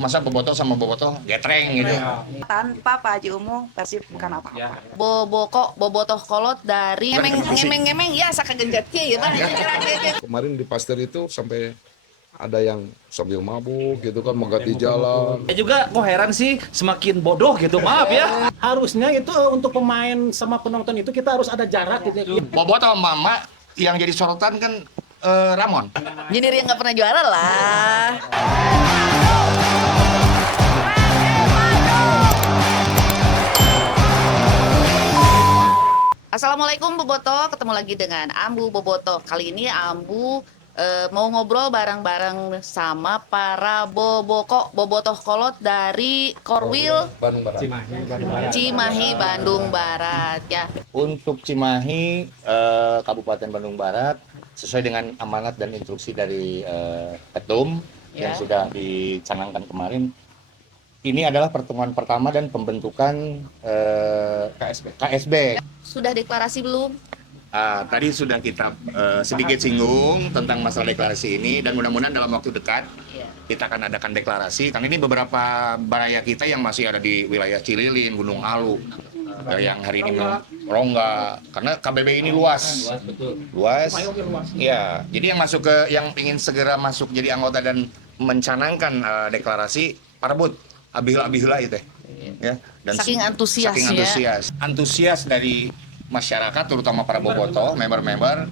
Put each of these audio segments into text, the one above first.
Masa bobotoh sama bobotoh getreng gitu. Tanpa Pak Haji Umuh, Persib bukan apa-apa. Bobotoh kolot dari ngemeng ya sakagenjat kieu ya Bang. Kemarin di Pasteur itu sampai ada yang sambil mabuk gitu kan mengganti jalan. Saya juga kok heran sih semakin bodoh gitu, maaf ya. Harusnya itu untuk pemain sama penonton itu kita harus ada jarak gitu. Bobotoh mama yang jadi sorotan kan Ramon. Junior yang nggak pernah juara lah. Assalamualaikum Bobotoh, ketemu lagi dengan Ambu Bobotoh. Kali ini Ambu mau ngobrol bareng-bareng sama para Bobotoh kolot dari Korwil Bandung Barat. Cimahi, Bandung Barat ya. Untuk Cimahi, Kabupaten Bandung Barat, sesuai dengan amanat dan instruksi dari Ketum yang sudah dicanangkan kemarin, ini adalah pertemuan pertama dan pembentukan KSB. Sudah deklarasi belum? Tadi sudah kita sedikit singgung tentang masalah deklarasi ini, dan mudah-mudahan dalam waktu dekat kita akan adakan deklarasi. Karena ini beberapa baraya kita yang masih ada di wilayah Cililin, Gunung Alu, yang hari ini Rongga, karena KBB ini luas. Ya, jadi yang ingin segera masuk jadi anggota dan mencanangkan deklarasi, parebut abihula itu ya. Dan Saking antusiasnya. Antusias dari masyarakat, terutama para bobotoh, member-member.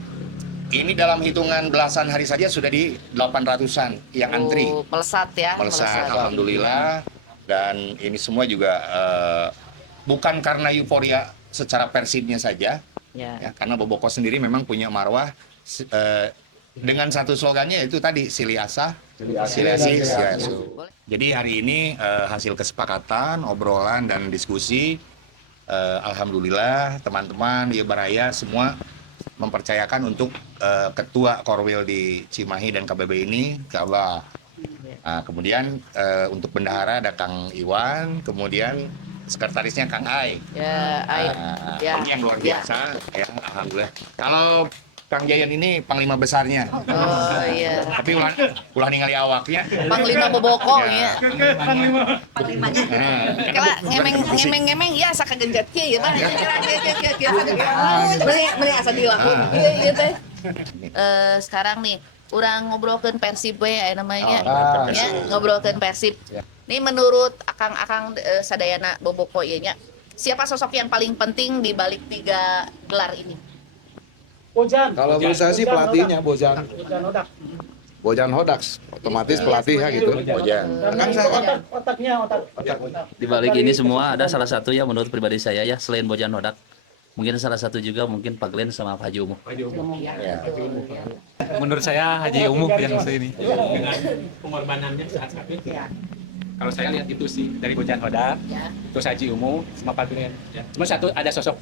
Ini dalam hitungan belasan hari saja sudah di 800-an yang antri. Melesat ya. Melesat, alhamdulillah. Dan ini semua juga bukan karena euforia secara persibnya saja, ya, karena Bobokoh sendiri memang punya marwah dengan satu slogannya, yaitu tadi Sili Asah, Sili Asih, Sili Asuh. Jadi hari ini hasil kesepakatan, obrolan dan diskusi, alhamdulillah teman-teman di Baraya semua mempercayakan untuk ketua Korwil di Cimahi dan KBB ini ke Allah. Kemudian untuk bendahara ada Kang Iwan, kemudian sekretarisnya Kang Ai. Ya, Ai. Ini yang luar biasa, ya, alhamdulillah. Kalau Kang Jayan ini panglima besarnya. Oh iya. Tapi ulah ningali awaknya. Panglima Boboko ya. Panglimanya. Kala ngemeng ya sakagenjat kieu ya Bang. Mending asa dilakukan. Iya teh. Sekarang nih urang ngobrolkeun Persib we aya namanya. Ya, ngobrolkeun Persib. Nih menurut akang-akang sadayana Boboko ieu nya, siapa sosok yang paling penting di balik 3 gelar ini? Bojan. Kalau menurut saya sih pelatihnya Bojan Hodaks, otomatis pelatih ya gitu. Bojan. Otaknya. Di balik ini semua ada salah satu ya menurut pribadi saya ya, selain Bojan Hodak. Mungkin salah satu juga mungkin Pak Glenn sama Pak Haji Umuh. Menurut saya Haji Umuh yang ini dengan pengorbanannya saat itu. Kalau saya lihat itu sih dari Bojan Hodak, terus Haji Umuh sama Pak Glenn. Cuma satu ada sosok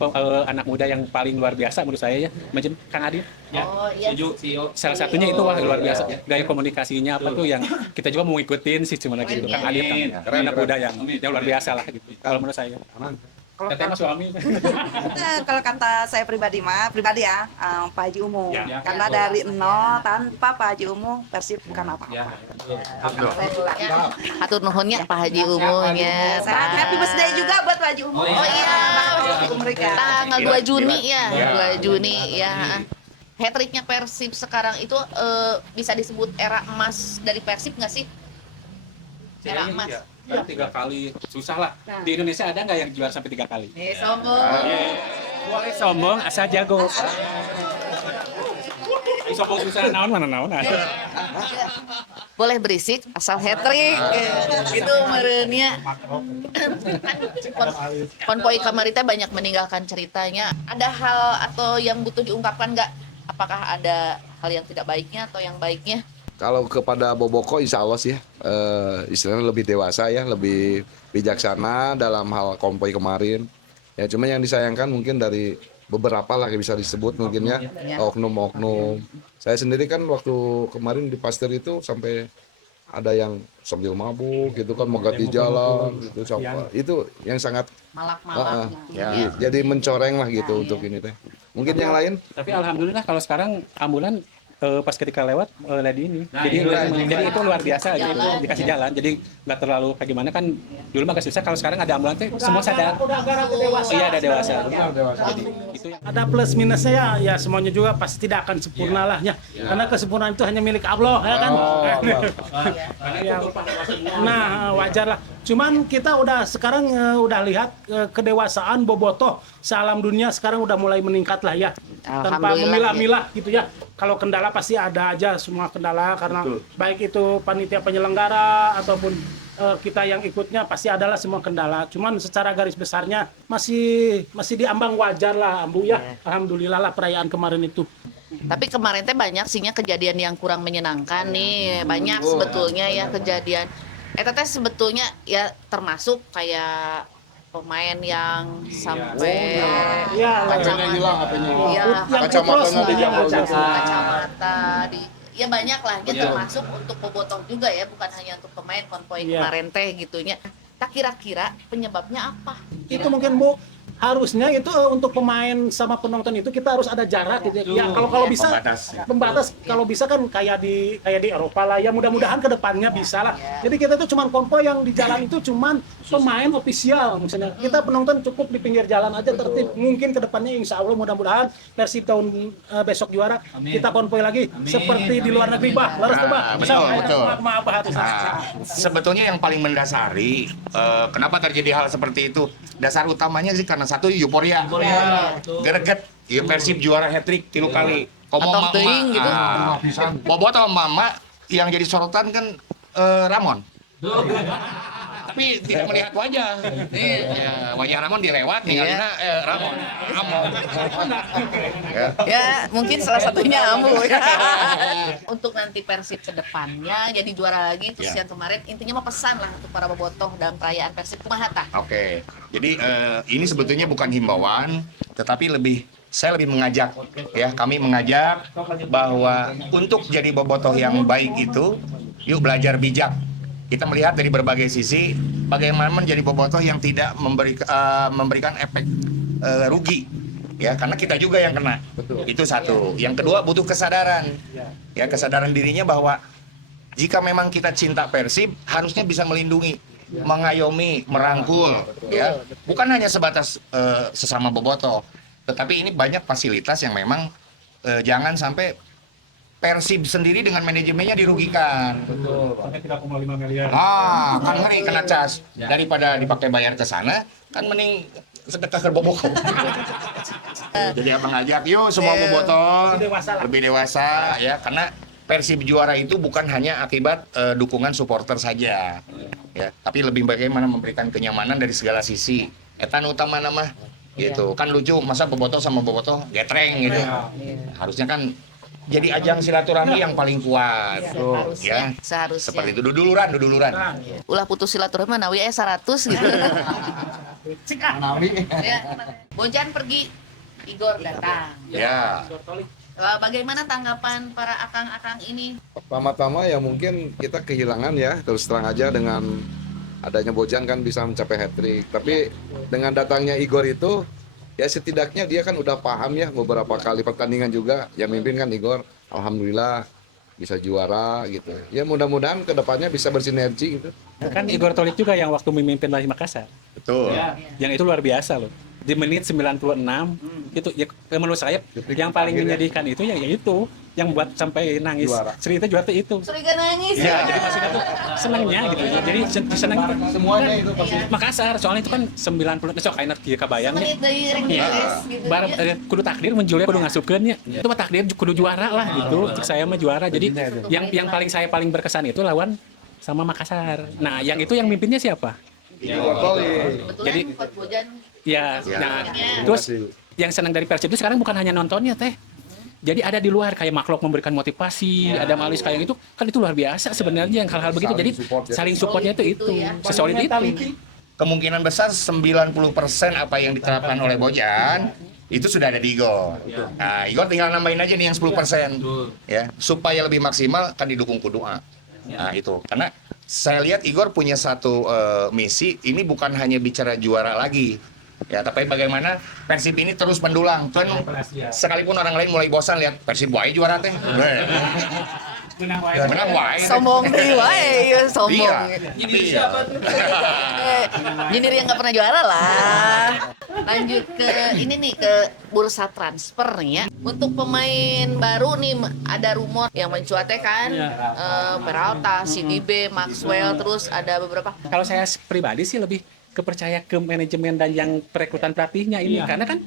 anak muda yang paling luar biasa menurut saya ya, macam Kang Adil. Oh iya. Salah satunya itu wah luar biasa. Gaya komunikasinya apa tuh yang kita juga mau ngikutin sih cuma lagi gitu. Kang Adil kan anak muda yang luar biasa lah gitu. Kalau menurut saya. Kalau Teteh suami. kalau kata saya pribadi ya, Pak Haji Umuh. Karena dari nol, tanpa Pak Haji Umuh, Persib bukan apa-apa. Hatur nuhunnya Pak Haji Umuh nya. Happy birthday juga buat Pak Haji Umuh. Oh iya. Tanggal 2 Juni ya. 2 Juni ya. Hat-tricknya Persib sekarang itu bisa disebut era emas dari Persib nggak sih? Era emas. Ya, 3 kali susah lah. Di Indonesia ada nggak yang juara sampai 3 kali? Sombong. Boleh sombong, asal jago. Sombong susah naon mana naon. Boleh berisik asal hat-trick. Itu merenya. Konvoy Kamarita banyak meninggalkan ceritanya. Ada hal atau yang butuh diungkapkan nggak? Apakah ada hal yang tidak baiknya atau yang baiknya? Kalau kepada Boboko insya Allah sih ya, istilahnya lebih dewasa ya, lebih bijaksana dalam hal konvoy kemarin. Ya cuma yang disayangkan mungkin dari beberapa lah yang bisa disebut mungkin ya, oknum-oknum. Saya sendiri kan waktu kemarin di Pasteur itu sampai ada yang sambil mabuk gitu kan mengganti jalan gitu, itu yang sangat Malak-malak. jadi mencoreng lah gitu untuk ini teh. Mungkin yang lain? Tapi alhamdulillah kalau sekarang ambulan pas ketika lewat lady ini. Jadi itu luar biasa gitu, dikasih jalan. Jadi nggak terlalu kayak gimana kan dulu mah agak susah. Kalau sekarang ada ambulan teh semua sadar. Udah agak dewasa. Iya ada dewasa. Jadi itu yang Ada plus minusnya ya, ya semuanya juga pasti tidak akan sempurna lah ya. Karena kesempurnaan itu hanya milik Allah ya kan. Ya. Nah wajar lah. Cuman kita udah sekarang udah lihat kedewasaan bobotoh sealam dunia sekarang udah mulai meningkat lah ya. Tanpa Alhamdulillah, memilah-milah gitu ya. Kalau kendala pasti ada aja semua kendala karena baik itu panitia penyelenggara ataupun kita yang ikutnya pasti adalah semua kendala. Cuman secara garis besarnya masih diambang wajar lah, Ambu ya. Alhamdulillah lah perayaan kemarin itu. Tapi kemarin teh banyak sihnya kejadian yang kurang menyenangkan nih, banyak sebetulnya ya kejadian. Teh sebetulnya ya termasuk kayak pemain yang sampai Iya, kacamata, iya, yang putros Kacamatanya kacamata di ya banyak lah ya termasuk untuk bobotoh juga ya, bukan hanya untuk pemain konvoy kemarin teh gitunya. Tak kira-kira penyebabnya apa? itu mungkin Bu harusnya itu untuk pemain sama penonton itu kita harus ada jarak gitu ya. Kalau bisa pembatas kalau bisa kan kayak di Eropa lah ya, mudah-mudahan ke depannya bisa lah. Jadi kita tuh cuman konvoy yang di jalan itu cuman pemain ofisial misalnya. Kita penonton cukup di pinggir jalan aja tertib. Mungkin ke depannya insya Allah mudah-mudahan Persib tahun besok juara kita konvoy lagi seperti di luar negeri bah. Laras tuh bah. Betul. Maaf harus. Sebetulnya yang paling mendasari kenapa terjadi hal seperti itu, dasar utamanya sih karena satu euforia, greget, ya Persib juara hat-trick 3 kali. Atau teuing gitu. Bobotoh mama yang jadi sorotan kan Ramon. Tapi tidak melihat wajah. Ya, wajah Ramon dilewat, ninggalin Ramon. Ya mungkin salah satunya Ambu ya. Untuk nanti Persib ke depannya jadi juara lagi terus yang kemarin intinya mau pesan lah untuk para bobotoh dalam perayaan Persib kumaha tah? Oke, jadi ini sebetulnya bukan himbauan, tetapi saya lebih mengajak, ya kami mengajak bahwa untuk jadi bobotoh yang baik itu, yuk belajar bijak. Kita melihat dari berbagai sisi bagaimana menjadi bobotoh yang tidak memberikan efek rugi, ya karena kita juga yang kena. Itu satu. Yang kedua butuh kesadaran, ya kesadaran dirinya bahwa jika memang kita cinta Persib harusnya bisa melindungi, mengayomi, merangkul, ya bukan hanya sebatas sesama bobotoh, tetapi ini banyak fasilitas yang memang jangan sampai Persib sendiri dengan manajemennya dirugikan. sampai 3,5 miliar. Kan ngeri kena cas. Daripada dipakai bayar ke sana, kan mending sedekah ke bobotoh. Jadi abang ngajak, yuk semua bobotoh lebih dewasa ya, karena Persib juara itu bukan hanya akibat dukungan supporter saja, ya, tapi lebih bagaimana memberikan kenyamanan dari segala sisi. Etan utama nama, gitu. Kan lucu, masa bobotoh sama bobotoh getreng gitu. Harusnya kan jadi ajang silaturahmi yang paling kuat, ya. Seharusnya. Seperti itu, duduluran. Ulah putus silaturahmi nawi 100 gitu. Ya, Bojan pergi, Igor datang. Ya. Bagaimana tanggapan para akang-akang ini? Pertama-tama ya mungkin kita kehilangan ya, terus terang aja dengan adanya Bojan kan bisa mencapai hat-trick. Tapi dengan datangnya Igor itu ya setidaknya dia kan udah paham ya, beberapa kali pertandingan juga yang mimpin kan Igor. Alhamdulillah bisa juara gitu. Ya mudah-mudahan kedepannya bisa bersinergi gitu. Kan Igor Tolik juga yang waktu memimpin Persib Makassar. Betul. Yang itu luar biasa loh. Di menit 96 itu ya, menurut saya yang paling menyedihkan itu ya itu yang buat sampai nangis. Cerita juara itu. Suriga nangis. Ya, jadi maksudnya tuh senangnya gitu. Jadi senang Semuanya itu pasti. Makassar soalnya itu kan 90 sok ayeuna kieu kabayang nya. Menit deui rek beres gitu. Barang kudu takdir menjulia kudu ngasupkeun nya. Itu mah takdir kudu juara lah gitu. Cek saya mah juara. Jadi yang paling berkesan itu lawan sama Makassar. Nah, yang itu yang mimpinnya siapa? Jadi Coach Bojan Ya, nah, terus yang senang dari Persib itu sekarang bukan hanya nontonnya teh. Jadi ada di luar kayak makhluk memberikan motivasi, ada malis kayak itu kan itu luar biasa sebenarnya yang hal-hal begitu. Jadi saling supportnya itu sesolid itu. Kemungkinan besar 90% apa yang diterapkan oleh Bojan itu sudah ada di Igor. Nah, Igor tinggal nambahin aja nih yang 10%. Ya, supaya lebih maksimal kan didukung doa. Nah, itu. Karena saya lihat Igor punya satu misi, ini bukan hanya bicara juara lagi, Ya, tapi bagaimana Persib ini terus mendulang. Kan sekalipun orang lain mulai bosan lihat Persib wae juara teh. Menang wae. Sombong deui wae, ieu sombong. Iya. Ini siapa tuh? Nyindir yang nggak pernah juara lah. Lanjut ke ini nih, ke bursa transfer nih ya. Untuk pemain baru nih ada rumor yang mencuat kan, Peralta, CDB, Maxwell, terus ada beberapa. Kalau saya pribadi sih lebih kepercaya ke manajemen dan yang perekrutan pelatihnya ini, karena kan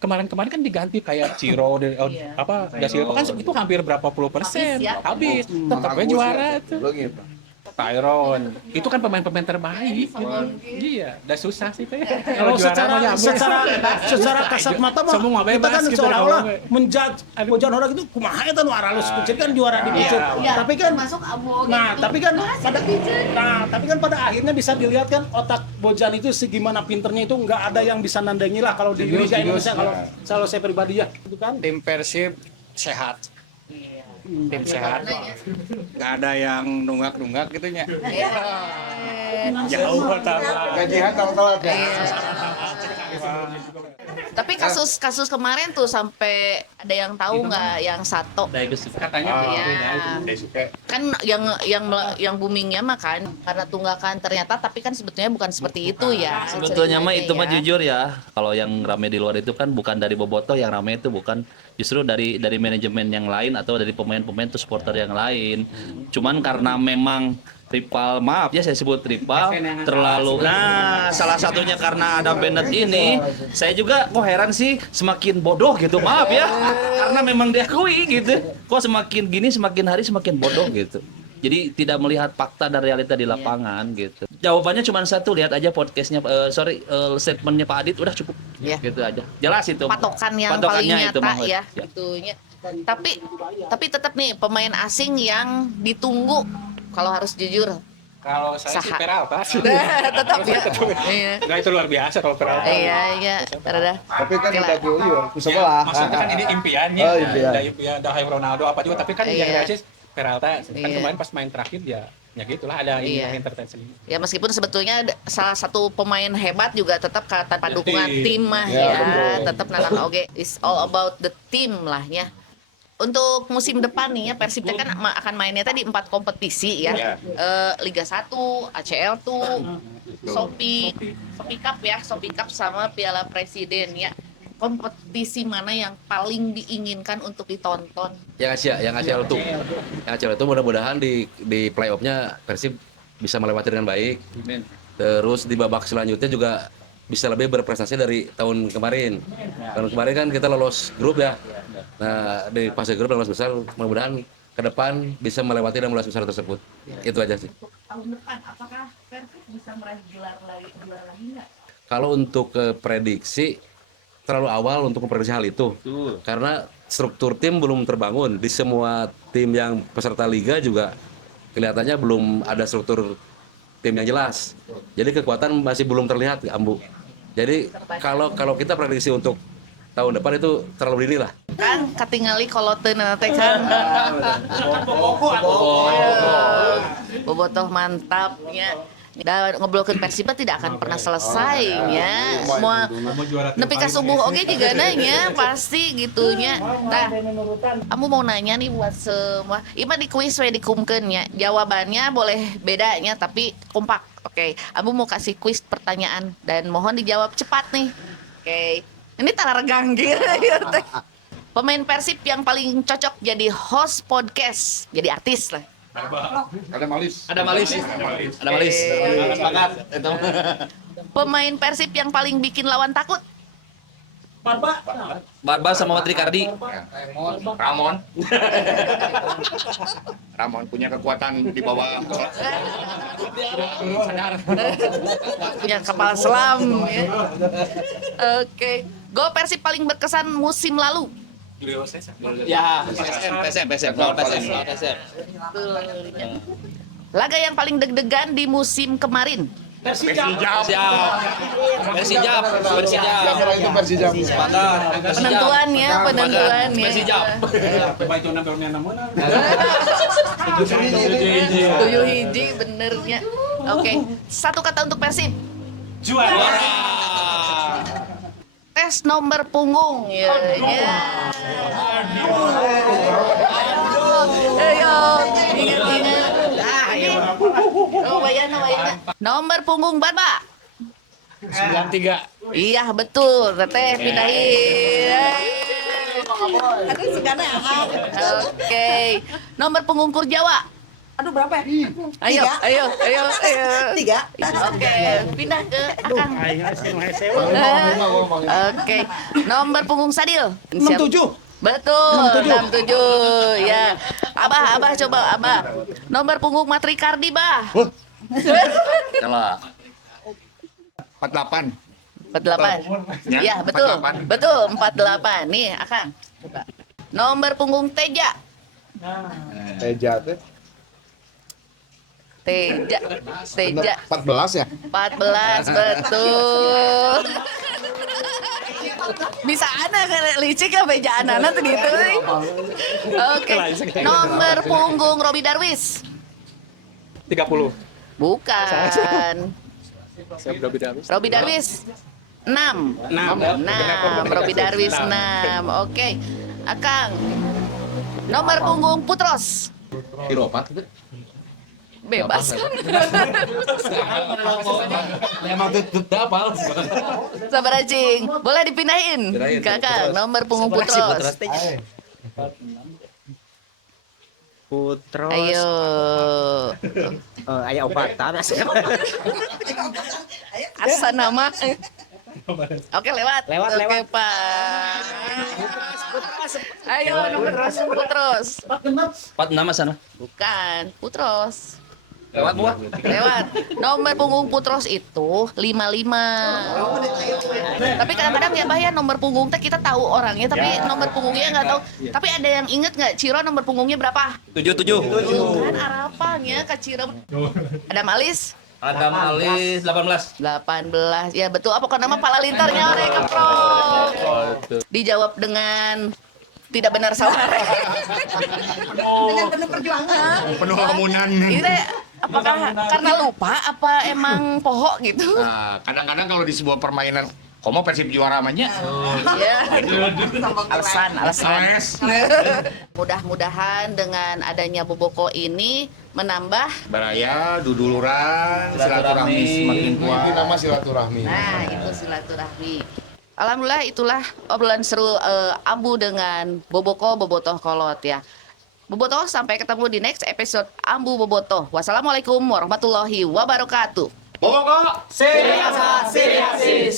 kemarin-kemarin kan diganti kayak Ciro Da Silva kan itu hampir berapa puluh persen habis, tetap aja juara tuh. Tyron itu kan pemain-pemain terbaik gitu. Iya, udah susah sih teh. Kalau secara kasat mata mah semua kita bebas kan gitu, seolah-olah kalau menjudge Bojan Hodak itu kumaha eta nu aralus kucing kan juara di Kucing. Tapi kan masuk Abu. tapi kan pada akhirnya bisa dilihat kan otak Bojan itu segimana pinternya itu nggak ada yang bisa nandangi lah kalau di Liga Indonesia kalau saya pribadi ya itu kan. Tim Persib sehat. Tim sehat. Nggak ada yang nunggak-nunggak gitu nya. Jauh pertama. Gajian kalau telat ya. Tapi kasus kemarin tuh sampai ada yang tahu nggak yang Sato? Katanya Iya. Kan yang boomingnya mah kan karena tunggakan ternyata, tapi kan sebetulnya bukan seperti itu ya. Sebetulnya mah itu mah ceritanya ya. jujur ya, kalau yang rame di luar itu kan bukan dari Bobotoh, yang rame itu bukan, justru dari manajemen yang lain atau dari pemain-pemain atau supporter yang lain. Cuman karena memang rival, maaf ya saya sebut rival, terlalu, nah salah satunya karena ada Bennett ini, saya juga kok heran sih semakin bodoh gitu, maaf ya, karena memang diakui gitu, kok semakin gini semakin hari semakin bodoh gitu. Jadi tidak melihat fakta dan realita di lapangan gitu. Jawabannya cuma satu, lihat aja podcastnya, statementnya Pak Adit udah cukup, gitu aja. Jelas itu. Patokan yang paling nyata ya, itunya. Tapi tetap nih pemain asing yang ditunggu. Kalau harus jujur, kalau saya sih Peralta. tetap ya. Iya. Nah itu luar biasa kalau Peralta. Iya, rada. Tapi kan udah dulu sebelah. Maksudnya kan ini impiannya, ada impian dari Ronaldo apa juga, tapi kan yang realistis Peralta kan kemarin pas main terakhir ya gitulah ada ini entertain sendiri. Ya meskipun sebetulnya salah satu pemain hebat juga tetap tanpa dukungan tim mah ya, tetap nanang oge. It's all about the team lah ya. Untuk musim depan nih ya, Persib kan akan mainnya tadi 4 kompetisi ya. Liga 1, ACL tuh, Shopee Cup sama Piala Presiden ya. Kompetisi mana yang paling diinginkan untuk ditonton? Yang ACL itu mudah-mudahan di playoff-nya Persib bisa melewati dengan baik. Terus di babak selanjutnya juga bisa lebih berprestasi dari tahun kemarin. Tahun kemarin kan kita lolos grup ya. Nah, di fase grup 16 besar, mudah-mudahan ke depan bisa melewati 16 besar tersebut. Itu aja sih. Tahun depan apakah Persib bisa meraih gelar lagi nggak? Kalau untuk prediksi terlalu awal untuk memprediksi hal itu. Karena struktur tim belum terbangun. Di semua tim yang peserta liga juga kelihatannya belum ada struktur tim yang jelas. Jadi kekuatan masih belum terlihat, Ambu. Jadi kalau kita prediksi untuk tahun depan itu terlalu dini lah. Kan katingali kalau teu teh kan. Bobotoh mantapnya. Da ngobrolkeun Persib tidak akan pernah selesai ya. Semua nepi ka subuh oge juga nanya pasti gitunya. Nah, kamu mau nanya nih buat semua. Ima di kuis we dikumkeun nya. Jawabannya boleh bedanya tapi kompak. Oke, Abu mau kasih kuis pertanyaan dan mohon dijawab cepat nih. Oke. Ini tararegang gitu. Pemain Persib yang paling cocok jadi host podcast, jadi artis lah. Ada Malis. Sepakat. Pemain Persib yang paling bikin lawan takut. Barba sama Trikardi. Ramon punya kekuatan di bawah. Punya kapal selam ya. Oke. Gol Persib paling berkesan musim lalu. Julio Cesar. Ya, PSM. Laga yang paling deg-degan di musim kemarin. Persijap. Itu Persijap. Penentuannya. Persijap. Coba itu nomornya namunna. 7 hiji benernya. Oke. Satu kata untuk Persib. Juara. tes nomor punggung. Ya. Ayo, ingat-ingat. Nomor punggung berapa? 93. Iya betul, teteh pindahin. Aduh, segana ya. Oke, nomor punggung Kurjawa. Aduh, berapa ya? Ayo, Tiga. ayo. 3. Oke, pindah ke Akang. Oke, nomor punggung Sadil. 67. Betul, 67. Ya. Abah coba, Abah. Nomor punggung Matrikardi, Bah. Salah. 48. 48. Ya, Ya, betul. 48. Betul, 48. Nih, Akang. Coba. Nomor punggung Teja. Teja teh. Teja. 14 ya? 14, betul. Bisa ana kan licik ya beja anak tuh gitu. Oke. Nomor punggung Robi Darwis. 30. Bukan. Saya udah beda habis. Robi Darwis 6. 6. Robi Darwis 6. Oke. Akang. Nomor punggung Putros. Piropat itu. Bebas kan? Emang tetep apal. Sabar acing. Boleh dipindahin. Pindahin, Kakak, Putros. nomor punggung Putros. Putros. Ayo. Aya obatan Asa nama. Oke, lewat. Lewat. Oke, Pak. Ayo, nomor Putros. 46 sana. Bukan, Putros. Lewat gua. Lewat. Nomor punggung Putros itu 55. Tapi kadang-kadang ya Bah ya nomor punggung teh kita tahu orangnya tapi nomor punggungnya nggak tahu. Tapi ada yang inget nggak Ciro nomor punggungnya berapa? 77. Kan arapanya Kak Ciro. Ada Malis? Ada Malis 18. 18. Ya betul. Apa nama Pak Lalintarnya orang keprok. Dijawab dengan tidak benar salah. Dengan penuh perjuangan. Penuh lamunan. Ini teh apakah karena lupa apa emang poho gitu? Nah, kadang-kadang kalau di sebuah permainan, komo Persib juara namanya. Ya. Alasan. Stres. Mudah-mudahan dengan adanya Boboko ini menambah. Baraya, duduluran, silaturahmi semakin kuat. Itu nama silaturahmi. Nah, itu silaturahmi. Alhamdulillah itulah obrolan seru Ambu dengan Boboko Bobotoh Kolot ya. Bobotoh sampai ketemu di next episode Ambu Bobotoh. Wassalamualaikum warahmatullahi wabarakatuh. Boboko! Siliasi.